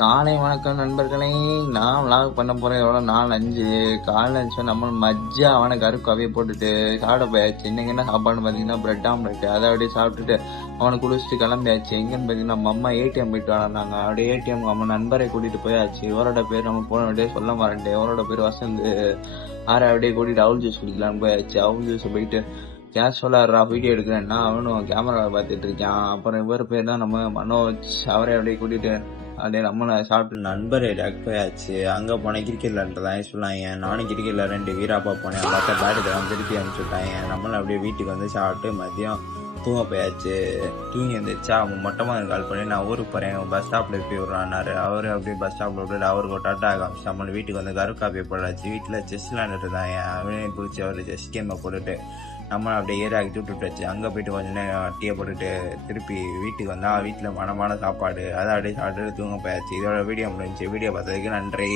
காலை வணக்கம் நண்பர்களே. நான் விளாக் பண்ண போறேன். எவ்வளோ 4-5 காலைல இருந்துச்சு நம்ம மஜ்ஜா அவனை கருப்பு கவியை போட்டுட்டு சாப்பிட போயாச்சு. இன்னைக்கு என்ன சாப்பாடுன்னு பார்த்தீங்கன்னா பிரெட் ஆம்லெட். அதை அப்படியே சாப்பிட்டுட்டு அவனை குளிச்சுட்டு கிளம்பியாச்சு. எங்கன்னு பார்த்தீங்கன்னா நம்ம அம்மா ஏடிஎம் போயிட்டு வராங்க. அப்படியே ஏடிஎம் நம்ம நண்பரை கூட்டிட்டு போயாச்சு. இவரோட பேர் நம்ம போன அப்படியே சொல்ல மாட்டேன். இவரோட பேர் வசந்த். ஆரை அப்படியே கூட்டிட்டு அவுல் ஜூஸ் குடிக்கலான்னு போயாச்சு. அவுல் ஜூஸ் போயிட்டு கேஷுவலா வீடியோ எடுக்கிறேன்னா அவனும் கேமராவை பார்த்துட்டு இருக்கான். அப்புறம் இவர் பேர் தான் நம்ம மனோஜ். அவரை அப்படியே கூட்டிட்டு அப்படியே நம்மளை சாப்பிட்டு நண்பர் ஏரியாவுக்கு போயாச்சு. அங்கே போனேன் கிரிக்கெட் விளாண்டுதான் சொல்லாங்க. நானும் கிரிக்கெட்ல 2 வீராப்பா போனேன். எல்லாத்த பேட்டு திருப்பி அனுப்பிச்சுட்டாங்க. நம்மளும் அப்படியே வீட்டுக்கு வந்து சாப்பிட்டு மதியம் தூங்க போயாச்சு. தூங்கி வந்துருச்சா அவன் மொட்டமாக கால் பண்ணி நான் ஊருக்கு போகிறேன் பஸ் ஸ்டாப்பில் போய் விட்றான்னாரு. அவர் அப்படியே பஸ் ஸ்டாப்பில் விட்டு அவருக்கு ஒரு டாட்டா காமிச்சு நம்மளை வீட்டுக்கு வந்து கரு காப்பி போடாச்சு. வீட்டில் செஸ் விளாண்டுட்டு இருந்தாங்க. அவனே பிடிச்சி அவர் செஸ் கேமை போட்டுட்டு நம்மளை அப்படியே ஏரியாவுக்கு விட்டுட்டு வச்சு அங்கே போயிட்டு கொஞ்சம் நேரம் டீயை போட்டுட்டு திருப்பி வீட்டுக்கு வந்தால் வீட்டில் மனமான சாப்பாடு அதை அப்படியே சாப்பிட்டு தூங்க போயாச்சு. இதோட வீடியோ முடிஞ்சு. வீடியோ பார்த்ததுக்கு நன்றி.